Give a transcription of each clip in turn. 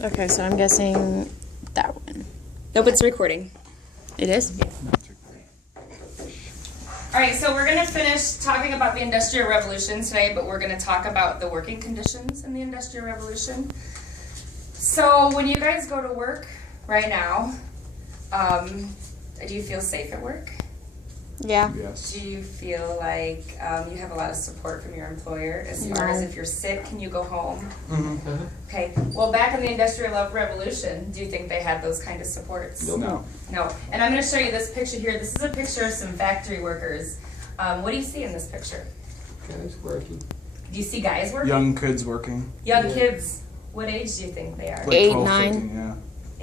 Okay, so I'm guessing that one. Nope, it's recording. It is? All right, so we're going to finish talking about the Industrial Revolution today, but we're going to talk about the working conditions in the Industrial Revolution. So when you guys go to work right now, do you feel safe at work? Yeah. Yes. Do you feel like you have a lot of support from your employer as far as if you're sick, can you go home? Mm-hmm. Okay, well, back in the Industrial Revolution, do you think they had those kind of supports? No. No, and I'm going to show you this picture here. This is a picture of some factory workers. What do you see in this picture? Guys working. Do you see guys working? Young kids working. Young Yeah. kids. What age do you think they are? Like 8, 12, 9. 13, yeah.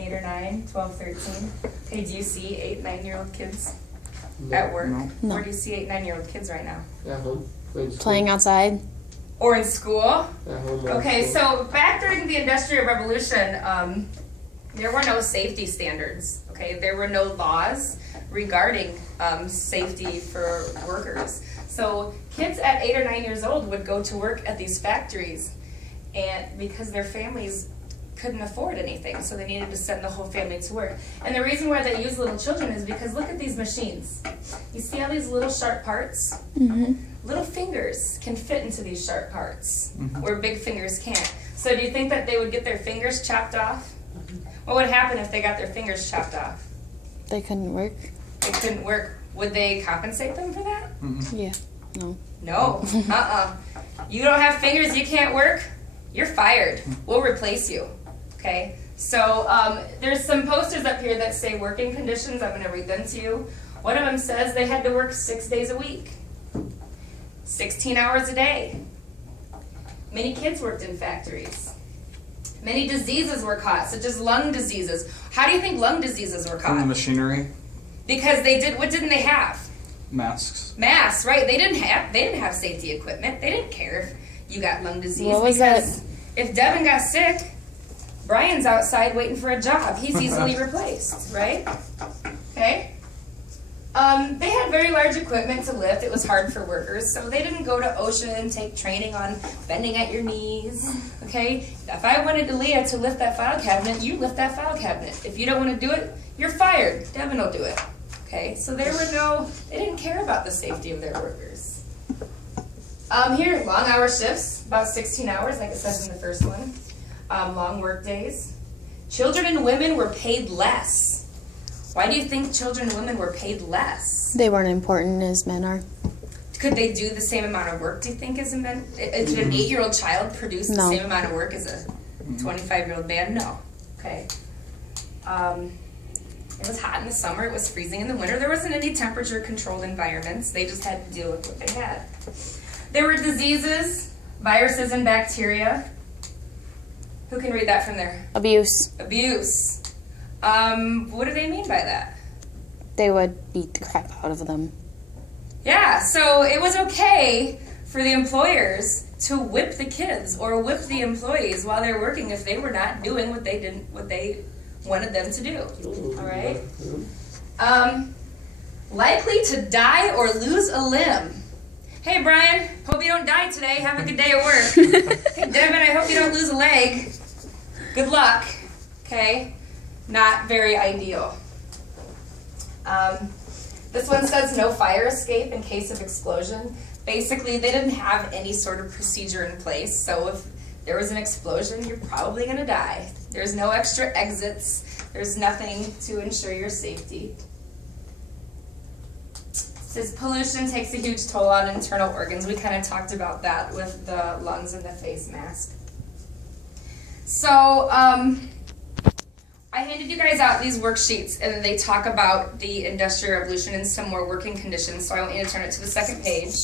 8 or 9, 12, 13. Okay, do you see 8, 9-year-old kids No. at work? No. No. Where do you see 8, 9-year-old kids right now? At home. Playing outside. Or in school? At home. Okay, so back during the Industrial Revolution, there were no safety standards. Okay, there were no laws regarding safety for workers. So kids at 8 or 9 years old would go to work at these factories, and because their families couldn't afford anything, so they needed to send the whole family to work. And the reason why they use little children is because look at these machines. You see all these little sharp parts? Mm-hmm. Little fingers can fit into these sharp parts, Mhm. where big fingers can't. So do you think that they would get their fingers chopped off? What would happen if they got their fingers chopped off? They couldn't work. They couldn't work. Would they compensate them for that? Yeah. No. No. You don't have fingers, you can't work, you're fired. We'll replace you. Okay? So there's some posters up here that say working conditions. I'm going to read them to you. One of them says they had to work 6 days a week, 16 hours a day. Many kids worked in factories. Many diseases were caught, such as lung diseases. How do you think lung diseases were From the caught? machinery, Because what didn't they have? masks. Masks, right? They didn't have safety equipment. They didn't care if you got lung disease. What was because if Devin got sick, Brian's outside waiting for a job. He's easily replaced, right? Okay. They had very large equipment to lift. It was hard for workers, so they didn't go to OSHA and take training on bending at your knees. Okay. If I wanted Leah to lift that file cabinet, you lift that file cabinet. If you don't want to do it, you're fired. Devin will do it. Okay. So they didn't care about the safety of their workers. Here, long hour shifts, about 16 hours, like it says in the first one. Long work days. Children and women were paid less. Why do you think children and women were paid less? They weren't important as men are. Could they do the same amount of work, do you think, as a man? Did an 8-year-old child produce the No. same amount of work as a 25-year-old man? No. Okay. It was hot in the summer. It was freezing in the winter. There wasn't any temperature-controlled environments. They just had to deal with what they had. There were diseases, viruses, and bacteria. Who can read that from there? Abuse. Abuse. What do they mean by that? They would beat the crap out of them. Yeah, so it was okay for the employers to whip the kids or whip the employees while they're working if they were not doing what they wanted them to do. All right. Likely to die or lose a limb. Hey Brian, hope you don't die today. Have a good day at work. Hey Devin, I hope you don't lose a leg. Good luck. Okay. Not very ideal. This one says no fire escape in case of explosion. Basically, they didn't have any sort of procedure in place, so if there was an explosion, you're probably going to die. There's no extra exits. There's nothing to ensure your safety. It says pollution takes a huge toll on internal organs. We kind of talked about that with the lungs and the face mask. So, I handed you guys out these worksheets, and they talk about the Industrial Revolution and some more working conditions, so I want you to turn it to the second page.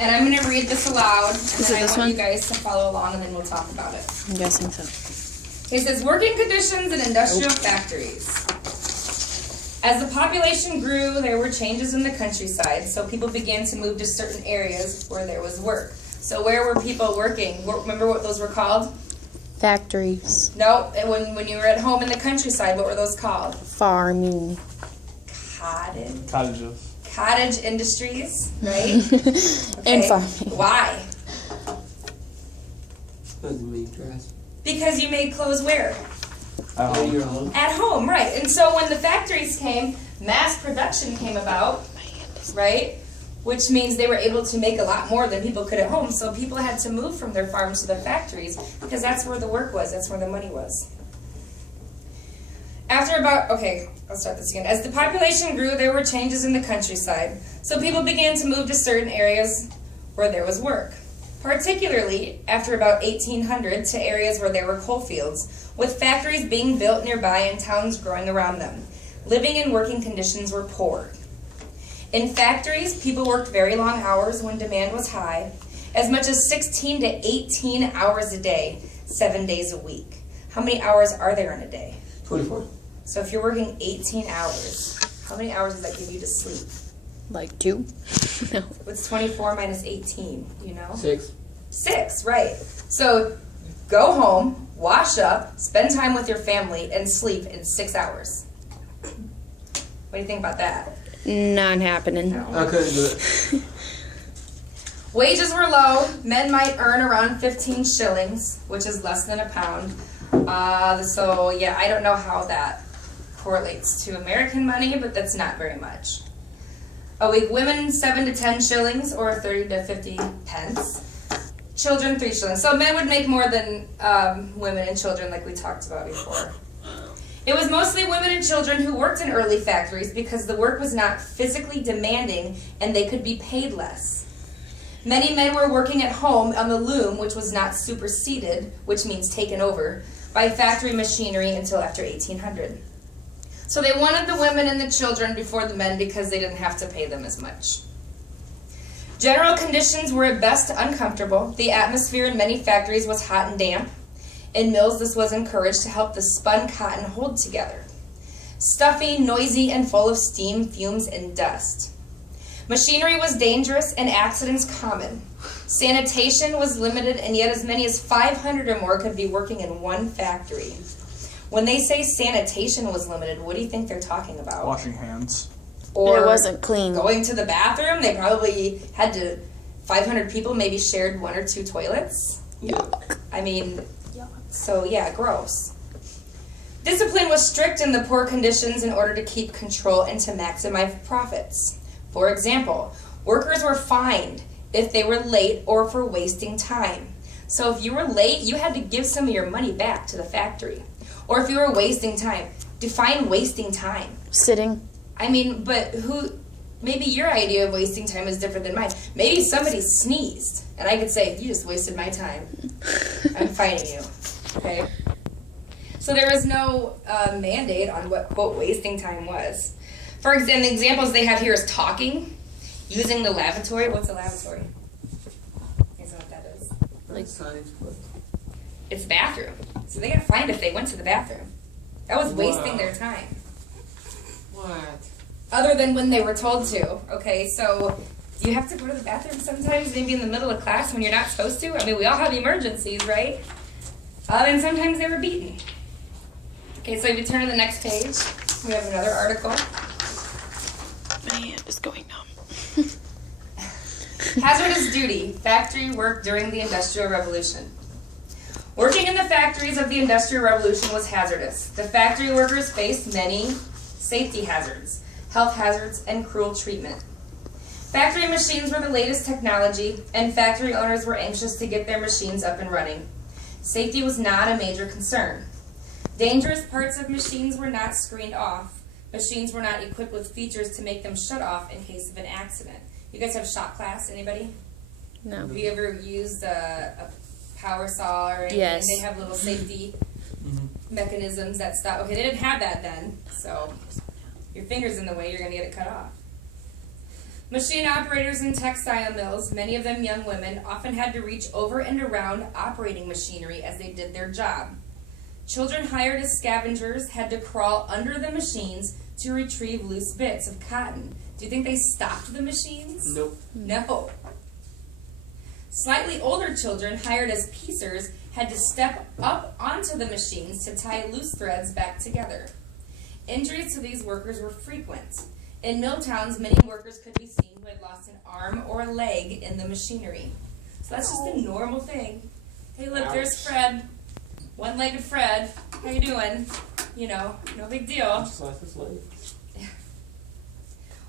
And I'm going to read this aloud, and then I want you guys to follow along, and then we'll talk about it. I'm guessing so. It says, working conditions in industrial factories. As the population grew, there were changes in the countryside, so people began to move to certain areas where there was work. So where were people working? Remember what those were called? Factories. No, and when you were at home in the countryside, what were those called? Farming. Cottages. Cottage industries, right? And farming. Why? What does it mean, dress? Because you made clothes where? On your own. At home, right. And so when the factories came, mass production came about, right? Which means they were able to make a lot more than people could at home. So people had to move from their farms to their factories because that's where the work was, that's where the money was. After about, okay, I'll start this again. As the population grew, there were changes in the countryside. So people began to move to certain areas where there was work. Particularly after about 1800 to areas where there were coal fields, with factories being built nearby and towns growing around them. Living and working conditions were poor. In factories, people worked very long hours when demand was high, as much as 16 to 18 hours a day, 7 days a week. How many hours are there in a day? 24. So if you're working 18 hours, how many hours does that give you to sleep? Like 2? No. What's 24 minus 18, you know? 6. 6, right. So go home, wash up, spend time with your family, and sleep in 6 hours. What do you think about that? Not happening. No. I couldn't do it. Wages were low. Men might earn around 15 shillings, which is less than a pound. So yeah, I don't know how that correlates to American money, but that's not very much. A week, women 7 to 10 shillings, or 30 to 50 pence. Children 3 shillings. So men would make more than women and children, like we talked about before. It was mostly women and children who worked in early factories because the work was not physically demanding and they could be paid less. Many men were working at home on the loom, which was not superseded, which means taken over, by factory machinery until after 1800. So they wanted the women and the children before the men because they didn't have to pay them as much. General conditions were at best uncomfortable. The atmosphere in many factories was hot and damp. In mills, this was encouraged to help the spun cotton hold together. Stuffy, noisy, and full of steam, fumes, and dust. Machinery was dangerous and accidents common. Sanitation was limited, and yet as many as 500 or more could be working in one factory. When they say sanitation was limited, what do you think they're talking about? Washing hands. Or It wasn't clean. going to the bathroom? They probably had to, 500 people maybe shared 1 or 2 toilets. Yuck. I mean, so yeah, gross. Discipline was strict in the poor conditions in order to keep control and to maximize profits. For example, workers were fined if they were late or for wasting time. So if you were late, you had to give some of your money back to the factory. Or if you were wasting time, define wasting time. Sitting. I mean, but maybe your idea of wasting time is different than mine. Maybe somebody sneezed, and I could say, you just wasted my time. I'm fining you, okay? So there was no mandate on what, quote, wasting time was. For example, the examples they have here is talking, using the lavatory. What's a lavatory? You guys know what that is? Like science book. It's the bathroom. So they got fined if they went to the bathroom. That was wasting their time. What? Other than when they were told to. Okay, so do you have to go to the bathroom sometimes, maybe in the middle of class when you're not supposed to? I mean, we all have emergencies, right? And sometimes they were beaten. Okay, so if you turn to the next page, we have another article. My hand is going numb. Hazardous duty, factory work during the Industrial Revolution. Working in the factories of the Industrial Revolution was hazardous. The factory workers faced many safety hazards, health hazards, and cruel treatment. Factory machines were the latest technology, and factory owners were anxious to get their machines up and running. Safety was not a major concern. Dangerous parts of machines were not screened off. Machines were not equipped with features to make them shut off in case of an accident. You guys have shop class, anybody? No. Have you ever used a power saw or anything? Yes. They have little safety mechanisms that stop. Okay, they didn't have that then, so your finger's in the way, you're going to get it cut off. Machine operators in textile mills, many of them young women, often had to reach over and around operating machinery as they did their job. Children hired as scavengers had to crawl under the machines to retrieve loose bits of cotton. Do you think they stopped the machines? Nope. No. Slightly older children hired as piecers had to step up onto the machines to tie loose threads back together. Injuries to these workers were frequent. In mill towns, many workers could be seen who had lost an arm or a leg in the machinery. So that's just a normal thing. Hey, look, there's Ouch. Fred. One-legged Fred. How you doing? You know, no big deal. Just like this lady.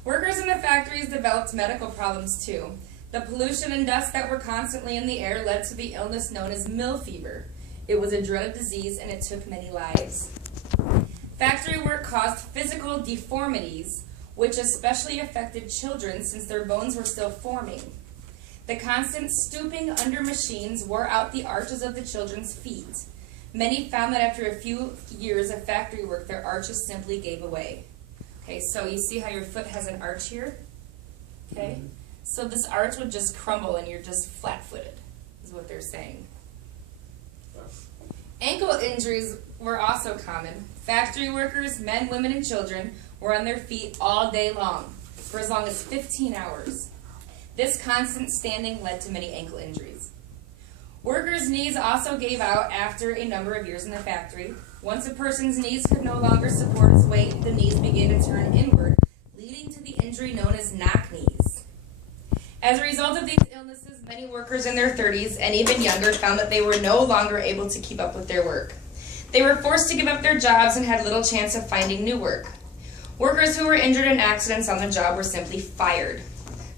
Workers in the factories developed medical problems too. The pollution and dust that were constantly in the air led to the illness known as mill fever. It was a dreaded disease and it took many lives. Factory work caused physical deformities, which especially affected children since their bones were still forming. The constant stooping under machines wore out the arches of the children's feet. Many found that after a few years of factory work, their arches simply gave away. Okay, so you see how your foot has an arch here? Okay? So this arch would just crumble and you're just flat-footed, is what they're saying. Ankle injuries were also common. Factory workers, men, women, and children were on their feet all day long, for as long as 15 hours. This constant standing led to many ankle injuries. Workers' knees also gave out after a number of years in the factory. Once a person's knees could no longer support its weight, the knees began to turn inward, leading to the injury known as knock knees. As a result of these illnesses, many workers in their 30s and even younger found that they were no longer able to keep up with their work. They were forced to give up their jobs and had little chance of finding new work. Workers who were injured in accidents on the job were simply fired.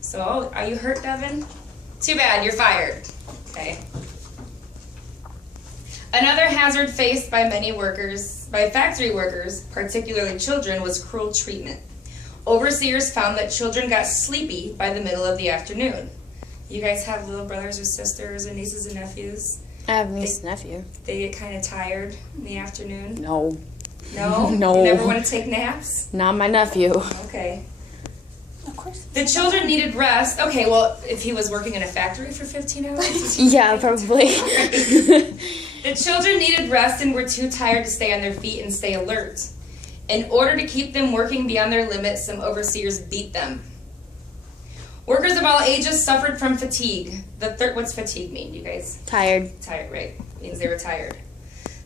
So, are you hurt, Devin? Too bad, you're fired. Okay. Another hazard faced by factory workers, particularly children, was cruel treatment. Overseers found that children got sleepy by the middle of the afternoon. You guys have little brothers or sisters and nieces and nephews? I have a niece and nephew. They get kind of tired in the afternoon? No. No? No. You never want to take naps? Not my nephew. Okay. Of course. The children needed rest. Okay, well, if he was working in a factory for 15 hours? Yeah, probably. The children needed rest and were too tired to stay on their feet and stay alert. In order to keep them working beyond their limits, some overseers beat them. Workers of all ages suffered from fatigue. What's fatigue mean, you guys? Tired. Tired, right. Means they were tired.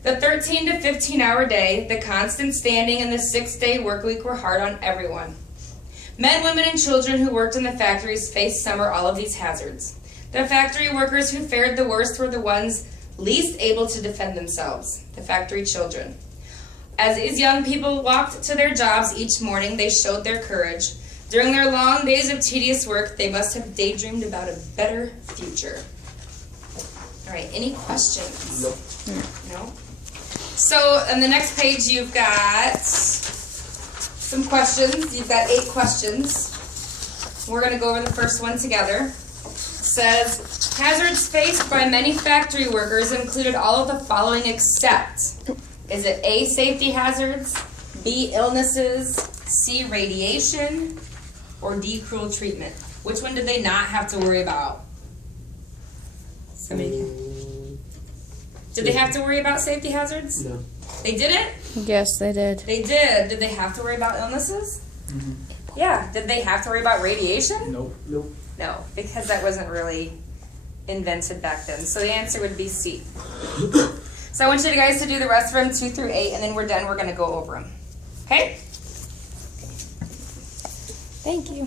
The 13 to 15 hour day, the constant standing, and the 6-day work week were hard on everyone. Men, women, and children who worked in the factories faced some or all of these hazards. The factory workers who fared the worst were the ones least able to defend themselves, the factory children. As these young people walked to their jobs each morning, they showed their courage. During their long days of tedious work, they must have daydreamed about a better future. All right, any questions? Nope. No? So on the next page, you've got some questions. You've got 8 questions. We're going to go over the first one together. It says, hazards faced by many factory workers included all of the following except. Is it A, safety hazards, B, illnesses, C, radiation, or D, cruel treatment? Which one did they not have to worry about? Somebody can. Did they have to worry about safety hazards? No. They didn't? Yes, they did. They did. Did they have to worry about illnesses? Mm-hmm. Yeah. Did they have to worry about radiation? Nope. Nope. No, because that wasn't really invented back then. So the answer would be C. So I want you guys to do the rest of them 2 through 8, and then we're done. We're going to go over them. Okay? Thank you.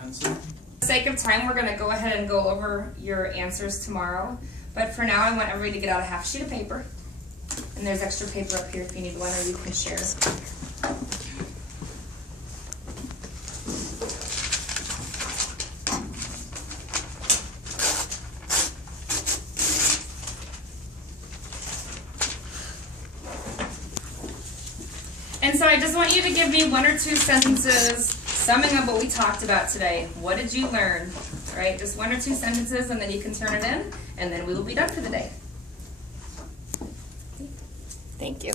Pencil. For the sake of time, we're going to go ahead and go over your answers tomorrow. But for now, I want everybody to get out a half sheet of paper. And there's extra paper up here if you need one, or you can share. And so I just want you to give me 1 or 2 sentences summing up what we talked about today. What did you learn? All right, just 1 or 2 sentences, and then you can turn it in, and then we will be done for the day. Thank you.